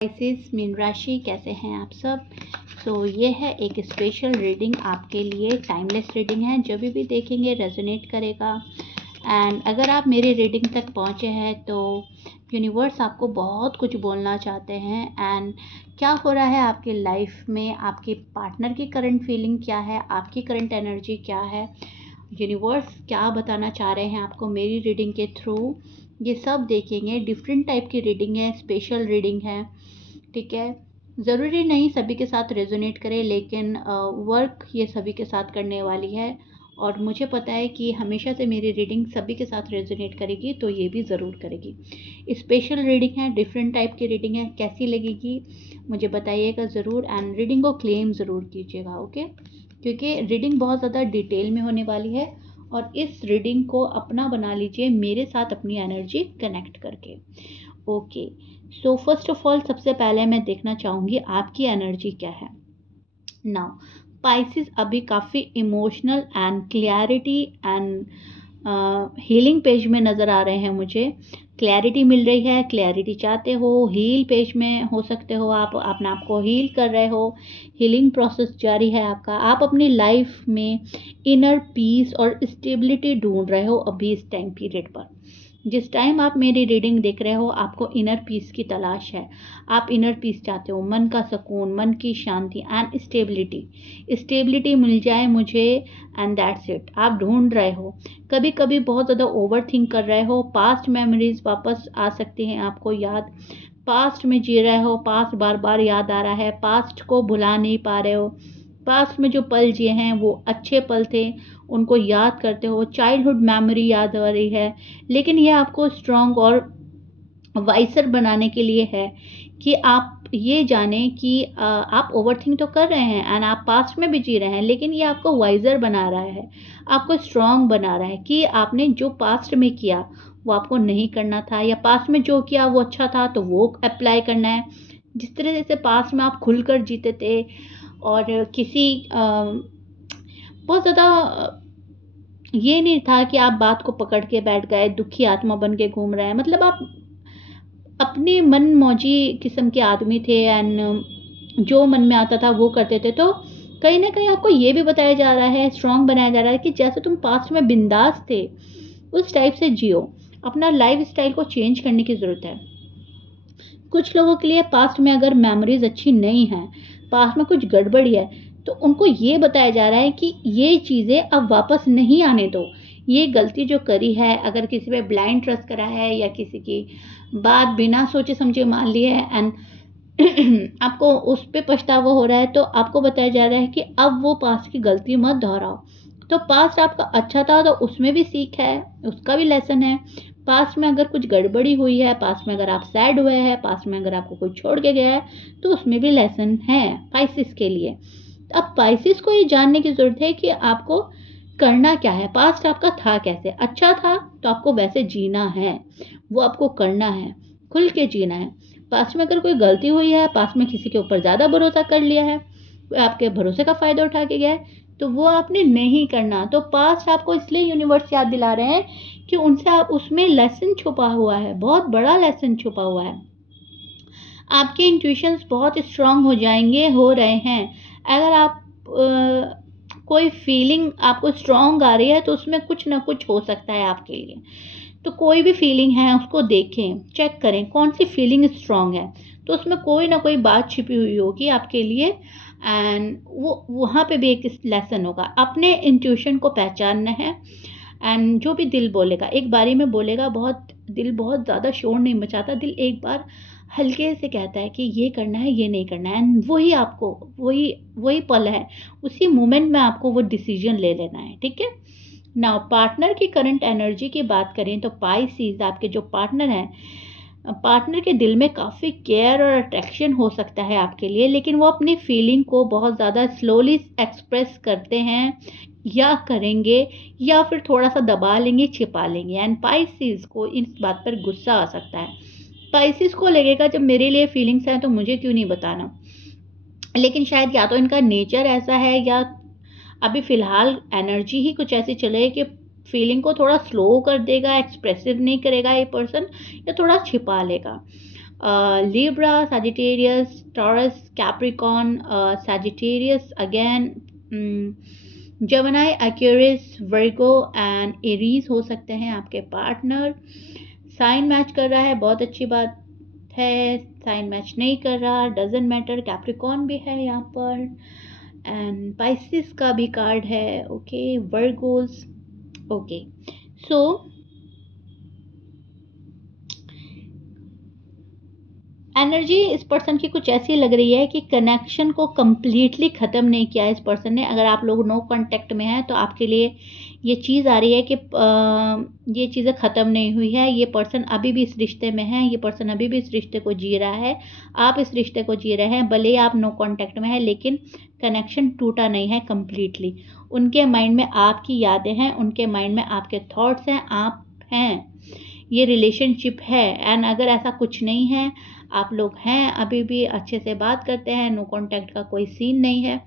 Pisces mean राशि, कैसे हैं आप सब। ये है एक स्पेशल रीडिंग आपके लिए, टाइमलेस रीडिंग है, जब भी देखेंगे रेजोनेट करेगा। एंड अगर आप मेरी रीडिंग तक पहुंचे हैं तो यूनिवर्स आपको बहुत कुछ बोलना चाहते हैं। एंड क्या हो रहा है आपकी लाइफ में, आपके पार्टनर की करंट फीलिंग क्या है, आपकी करंट एनर्जी क्या है, यूनिवर्स क्या बताना चाह रहे हैं आपको मेरी रीडिंग के थ्रू, ये सब देखेंगे। डिफरेंट टाइप की रीडिंग है, स्पेशल रीडिंग है, ठीक है। ज़रूरी नहीं सभी के साथ रेजोनेट करे, लेकिन वर्क ये सभी के साथ करने वाली है। और मुझे पता है कि हमेशा से मेरी रीडिंग सभी के साथ रेजोनेट करेगी, तो ये भी ज़रूर करेगी। स्पेशल रीडिंग है, डिफरेंट टाइप की रीडिंग है, कैसी लगेगी मुझे बताइएगा ज़रूर। एंड रीडिंग को क्लेम ज़रूर कीजिएगा, ओके, क्योंकि रीडिंग बहुत ज़्यादा डिटेल में होने वाली है। और इस रीडिंग को अपना बना लीजिए मेरे साथ अपनी एनर्जी कनेक्ट करके, okay. So first of all सबसे पहले मैं देखना चाहूँगी आपकी एनर्जी क्या है। नाउ स्पाइसिस अभी काफ़ी emotional and clarity and healing page में नज़र आ रहे हैं मुझे। क्लैरिटी मिल रही है, क्लैरिटी चाहते हो, हील पेज में हो सकते हो, आप अपने आप को हील कर रहे हो, हीलिंग प्रोसेस जारी है आपका। आप अपनी लाइफ में इनर पीस और स्टेबिलिटी ढूंढ रहे हो अभी इस टाइम पीरियड पर। जिस टाइम आप मेरी रीडिंग देख रहे हो, आपको इनर पीस की तलाश है। आप इनर पीस चाहते हो, मन का सुकून, मन की शांति एंड स्टेबिलिटी मिल जाए मुझे, एंड दैट्स इट। आप ढूंढ रहे हो, कभी कभी बहुत ज़्यादा ओवर थिंक कर रहे हो, पास्ट मेमोरीज वापस आ सकती हैं आपको याद, पास्ट में जी रहे हो, पास्ट बार बार याद आ रहा है, पास्ट को भुला नहीं पा रहे हो, पास्ट में जो पल जिए हैं वो अच्छे पल थे, उनको याद करते हो, चाइल्डहुड मेमोरी याद आ रही है। लेकिन ये आपको स्ट्रॉन्ग और वाइसर बनाने के लिए है कि आप ये जाने कि आप ओवरथिंक तो कर रहे हैं एंड आप पास्ट में भी जी रहे हैं, लेकिन ये आपको वाइजर बना रहा है, आपको स्ट्रॉन्ग बना रहा है कि आपने जो पास्ट में किया वो आपको नहीं करना था, या पास्ट में जो किया वो अच्छा था तो वो अप्लाई करना है। जिस तरह से पास्ट में आप खुलकर जीते थे और किसी बहुत ज़्यादा ये नहीं था कि आप बात को पकड़ के बैठ गए, दुखी आत्मा बन के घूम रहे हैं, मतलब आप अपने मन मौजी किस्म के आदमी थे एंड जो मन में आता था वो करते थे। तो कहीं ना कहीं आपको ये भी बताया जा रहा है, स्ट्रॉन्ग बनाया जा रहा है कि जैसे तुम पास्ट में बिंदास थे उस टाइप से जियो। अपना लाइफ स्टाइल को चेंज करने की ज़रूरत है। कुछ लोगों के लिए पास्ट में अगर मेमोरीज अच्छी नहीं हैं, पास्ट में कुछ गड़बड़ी है, तो उनको ये बताया जा रहा है कि ये चीज़ें अब वापस नहीं आने दो। ये गलती जो करी है, अगर किसी पे ब्लाइंड ट्रस्ट करा है या किसी की बात बिना सोचे समझे मान ली है एंड आपको उस पे पछतावा हो रहा है, तो आपको बताया जा रहा है कि अब वो पास्ट की गलती मत दोहराओ। तो पास्ट आपका अच्छा था तो उसमें भी सीख है, उसका भी लेसन है। पास्ट में अगर कुछ गड़बड़ी हुई है, पास्ट में अगर आप सैड हुए हैं, पास्ट में अगर आपको कोई छोड़ के गया है, तो उसमें भी लेसन है पाइसिस के लिए। अब पाइसिस को ये जानने की ज़रूरत है कि आपको करना क्या है। पास्ट आपका था कैसे, अच्छा था तो आपको वैसे जीना है, वो आपको करना है, खुल के जीना है। पास्ट में अगर कोई गलती हुई है, पास्ट में किसी के ऊपर ज़्यादा भरोसा कर लिया है, कोई आपके भरोसे का फ़ायदा उठा के गया है, तो वो आपने नहीं करना। तो पास्ट आपको इसलिए यूनिवर्स याद दिला रहे हैं कि उनसे आप उसमें लेसन छुपा हुआ है, बहुत बड़ा लेसन छुपा हुआ है। आपके इंट्यूशंस बहुत स्ट्रांग हो जाएंगे, हो रहे हैं। अगर आप कोई फीलिंग आपको स्ट्रांग आ रही है तो उसमें कुछ ना कुछ हो सकता है आपके लिए। तो कोई भी फीलिंग है उसको देखें, चेक करें कौन सी फीलिंग स्ट्रांग है, तो उसमें कोई ना कोई बात छिपी हुई होगी आपके लिए। एंड वो वहाँ पे भी एक लेसन होगा। अपने इंट्यूशन को पहचानना है एंड जो भी दिल बोलेगा, एक बारी में बोलेगा, दिल बहुत ज़्यादा शोर नहीं मचाता। दिल एक बार हल्के से कहता है कि ये करना है, ये नहीं करना है, एंड वही आपको वही वही पल है, उसी मोमेंट में आपको वो डिसीजन ले लेना है, ठीक है। नाउ पार्टनर की करंट एनर्जी की बात करें तो पाइसिस आपके जो पार्टनर हैं, पार्टनर के दिल में काफ़ी केयर और अट्रैक्शन हो सकता है आपके लिए, लेकिन वो अपनी फीलिंग को बहुत ज़्यादा स्लोली एक्सप्रेस करते हैं या करेंगे, या फिर थोड़ा सा दबा लेंगे, छिपा लेंगे। एंड पाइसिस को इस बात पर गुस्सा आ सकता है। पाइसिस को लगेगा जब मेरे लिए फीलिंग्स हैं तो मुझे क्यों नहीं बताना। लेकिन शायद या तो इनका नेचर ऐसा है, या अभी फ़िलहाल एनर्जी ही कुछ ऐसी चले कि फीलिंग को थोड़ा स्लो कर देगा, एक्सप्रेसिव नहीं करेगा ये पर्सन, या थोड़ा छिपा लेगा। Libra, Sagittarius, Taurus, Capricorn, Sagittarius again, Gemini, Aquarius, Virgo and Aries हो सकते हैं आपके पार्टनर। साइन मैच कर रहा है, बहुत अच्छी बात है। साइन मैच नहीं कर रहा, डजेंट मैटर। कैप्रिकॉर्न भी है यहाँ पर एंड पाइसिस का भी कार्ड है। Okay, Virgo's. Okay, so energy इस पर्सन की कुछ ऐसी लग रही है कि कनेक्शन को कम्प्लीटली ख़त्म नहीं किया है इस पर्सन ने। अगर आप लोग नो कांटेक्ट में हैं तो आपके लिए ये चीज़ आ रही है कि ये चीज़ें ख़त्म नहीं हुई है। ये पर्सन अभी भी इस रिश्ते में है, ये पर्सन अभी भी इस रिश्ते को जी रहा है, आप इस रिश्ते को जी रहे हैं। भले ही आप नो कांटेक्ट में हैं लेकिन कनेक्शन टूटा नहीं है कम्प्लीटली। उनके माइंड में आपकी यादें हैं, उनके माइंड में आपके थॉट्स हैं, आप हैं, ये रिलेशनशिप है। एंड अगर ऐसा कुछ नहीं है, आप लोग हैं अभी भी अच्छे से बात करते हैं, नो कांटेक्ट का कोई सीन नहीं है,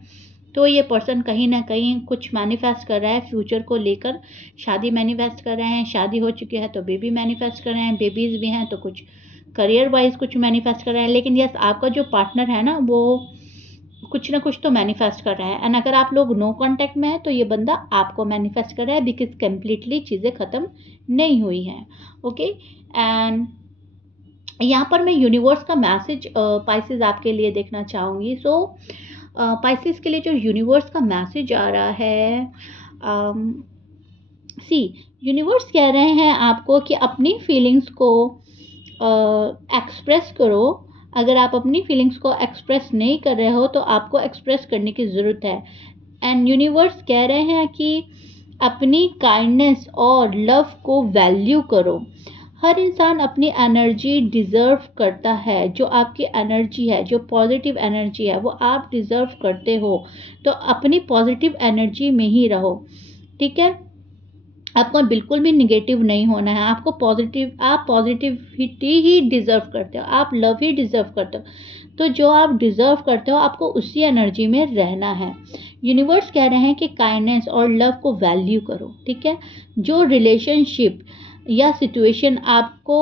तो ये पर्सन कहीं ना कहीं कुछ मैनिफेस्ट कर रहा है फ्यूचर को लेकर। शादी मैनिफेस्ट कर रहे हैं, शादी हो चुकी है तो बेबी मैनिफेस्ट कर रहे हैं, बेबीज़ भी हैं तो कुछ करियर वाइज कुछ मैनिफेस्ट कर रहे हैं। लेकिन यस, आपका जो पार्टनर है ना वो कुछ ना कुछ तो मैनिफेस्ट कर रहा है। एंड अगर आप लोग नो कांटेक्ट में है तो ये बंदा आपको मैनिफेस्ट कर रहा है, बिकॉज कम्प्लीटली चीज़ें ख़त्म नहीं हुई हैं। ओके, एंड यहाँ पर मैं यूनिवर्स का मैसेज पाइसेस आपके लिए देखना चाहूँगी। सो पाइसेस के लिए जो यूनिवर्स का मैसेज आ रहा है, यूनिवर्स कह रहे हैं आपको कि अपनी फीलिंग्स को एक्सप्रेस करो। अगर आप अपनी फीलिंग्स को एक्सप्रेस नहीं कर रहे हो तो आपको एक्सप्रेस करने की ज़रूरत है। एंड यूनिवर्स कह रहे हैं कि अपनी काइंडनेस और लव को वैल्यू करो। हर इंसान अपनी एनर्जी डिज़र्व करता है। जो आपकी एनर्जी है, जो पॉजिटिव एनर्जी है, वो आप डिज़र्व करते हो। तो अपनी पॉजिटिव एनर्जी में ही रहो, ठीक है। आपको बिल्कुल भी निगेटिव नहीं होना है। आपको आप पॉजिटिविटी ही डिज़र्व करते हो, आप लव ही डिज़र्व करते हो। तो जो आप डिज़र्व करते हो आपको उसी एनर्जी में रहना है। यूनिवर्स कह रहे हैं कि काइंडनेस और लव को वैल्यू करो, ठीक है। जो रिलेशनशिप या सिचुएशन आपको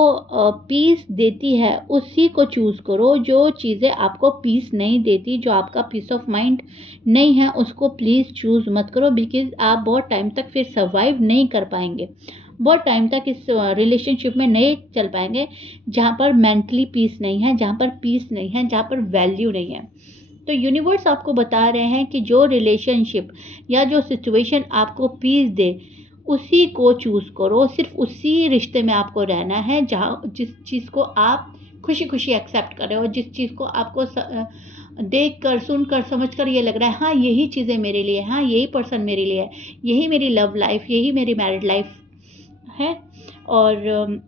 पीस देती है उसी को चूज़ करो। जो चीज़ें आपको पीस नहीं देती, जो आपका पीस ऑफ माइंड नहीं है, उसको प्लीज़ चूज़ मत करो, बिकॉज आप बहुत टाइम तक फिर सर्वाइव नहीं कर पाएंगे, बहुत टाइम तक इस रिलेशनशिप में नहीं चल पाएंगे जहाँ पर मेंटली पीस नहीं है, जहाँ पर पीस नहीं है, जहाँ पर वैल्यू नहीं है। तो यूनिवर्स आपको बता रहे हैं कि जो रिलेशनशिप या जो सिचुएशन आपको पीस दे उसी को चूज़ करो। सिर्फ उसी रिश्ते में आपको रहना है जहाँ जिस चीज़ को आप खुशी खुशी एक्सेप्ट कर रहे हो, जिस चीज़ को आपको देख कर, सुन कर, समझ कर ये लग रहा है हाँ यही चीज़ें मेरे लिए, हाँ यही पर्सन मेरे लिए है, यही मेरी लव लाइफ, यही मेरी मैरिड लाइफ है। और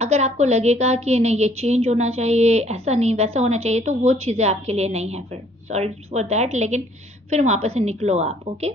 अगर आपको लगेगा कि नहीं ये चेंज होना चाहिए, ऐसा नहीं वैसा होना चाहिए, तो वो चीज़ें आपके लिए नहीं है। फिर सॉरी फॉर दैट, लेकिन फिर वहाँ पर से निकलो आप। ओके,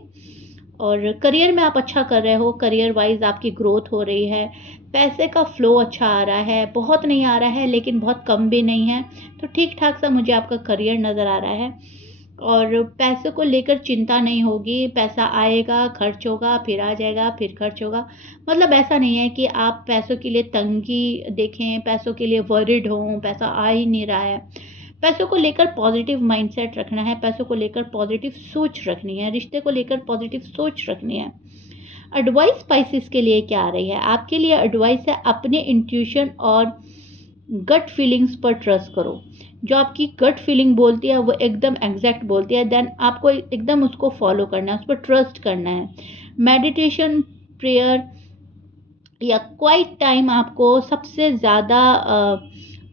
और करियर में आप अच्छा कर रहे हो, करियर वाइज आपकी ग्रोथ हो रही है, पैसे का फ्लो अच्छा आ रहा है, बहुत नहीं आ रहा है लेकिन बहुत कम भी नहीं है, तो ठीक ठाक सा मुझे आपका करियर नज़र आ रहा है। और पैसे को लेकर चिंता नहीं होगी, पैसा आएगा, खर्च होगा, फिर आ जाएगा, फिर खर्च होगा। मतलब ऐसा नहीं है कि आप पैसों के लिए तंगी देखें, पैसों के लिए वरिड हों, पैसा आ ही नहीं रहा है। पैसों को लेकर पॉजिटिव माइंडसेट रखना है, पैसों को लेकर पॉजिटिव सोच रखनी है, रिश्ते को लेकर पॉजिटिव सोच रखनी है। एडवाइस स्पाइसेस के लिए क्या आ रही है? आपके लिए एडवाइस है अपने इंट्यूशन और गट फीलिंग्स पर ट्रस्ट करो। जो आपकी गट फीलिंग बोलती है वो एकदम एग्जैक्ट बोलती है, देन आपको एकदम उसको फॉलो करना है, उस पर ट्रस्ट करना है। मेडिटेशन, प्रेयर या क्वाइट टाइम आपको सबसे ज़्यादा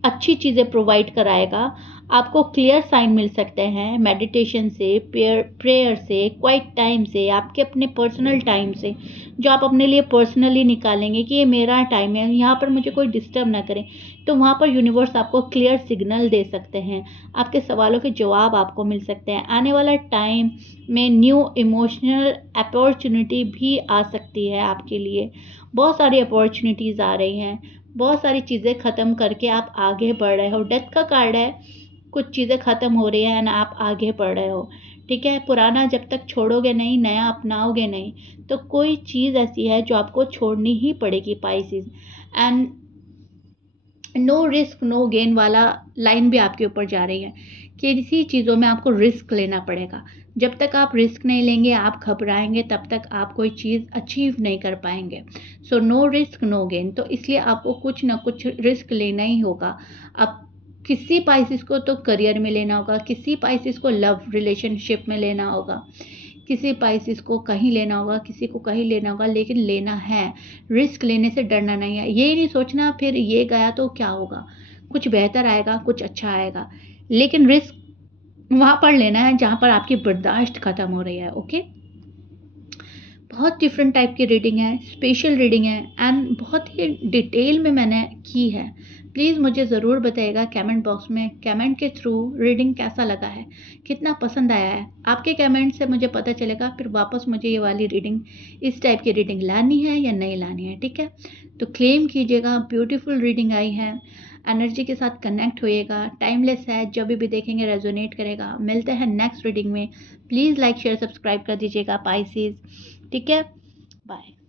अच्छी चीज़ें प्रोवाइड कराएगा। आपको क्लियर साइन मिल सकते हैं मेडिटेशन से, प्रेयर से, क्वाइट टाइम से, आपके अपने पर्सनल टाइम से, जो आप अपने लिए पर्सनली निकालेंगे कि ये मेरा टाइम है, यहाँ पर मुझे कोई डिस्टर्ब ना करें। तो वहाँ पर यूनिवर्स आपको क्लियर सिग्नल दे सकते हैं, आपके सवालों के जवाब आपको मिल सकते हैं। आने वाला टाइम में न्यू इमोशनल अपॉर्चुनिटी भी आ सकती है आपके लिए। बहुत सारी अपॉर्चुनिटीज़ आ रही हैं, बहुत सारी चीज़ें ख़त्म करके आप आगे बढ़ रहे हो। डेथ का कार्ड है, कुछ चीज़ें ख़त्म हो रही हैं ना, आप आगे बढ़ रहे हो, ठीक है। पुराना जब तक छोड़ोगे नहीं, नया अपनाओगे नहीं, तो कोई चीज़ ऐसी है जो आपको छोड़नी ही पड़ेगी पाइसेस। And no risk no gain वाला लाइन भी आपके ऊपर जा रही है कि इसी चीज़ों में आपको रिस्क लेना पड़ेगा। जब तक आप रिस्क नहीं लेंगे, आप घबराएंगे, तब तक आप कोई चीज़ अचीव नहीं कर पाएंगे। So no risk no gain, तो इसलिए आपको कुछ ना कुछ रिस्क लेना ही होगा। अब किसी पाइसिस को तो करियर में लेना होगा, किसी पाइसिस को लव रिलेशनशिप में लेना होगा, किसी पाइसिस को कहीं लेना होगा, किसी को कहीं लेना होगा, लेकिन लेना है। रिस्क लेने से डरना नहीं है। ये नहीं सोचना फिर ये गया तो क्या होगा, कुछ बेहतर आएगा, कुछ अच्छा आएगा, लेकिन रिस्क वहाँ पर लेना है जहाँ पर आपकी बर्दाश्त खत्म हो रही है। ओके, बहुत डिफरेंट टाइप की रीडिंग है, स्पेशल रीडिंग है एंड बहुत ही डिटेल में मैंने की है। प्लीज़ मुझे ज़रूर बताइएगा कमेंट बॉक्स में, कमेंट के थ्रू रीडिंग कैसा लगा है, कितना पसंद आया है। आपके कमेंट से मुझे पता चलेगा फिर वापस मुझे ये वाली रीडिंग, इस टाइप की रीडिंग लानी है या नहीं लानी है। ठीक है, तो क्लेम कीजिएगा, ब्यूटीफुल रीडिंग आई है। एनर्जी के साथ कनेक्ट होइएगा, टाइमलेस है, जब भी देखेंगे रेजोनेट करेगा। मिलते हैं नेक्स्ट रीडिंग में। प्लीज़ लाइक शेयर सब्सक्राइब कर दीजिएगा पाइसेस। ठीक है, बाय।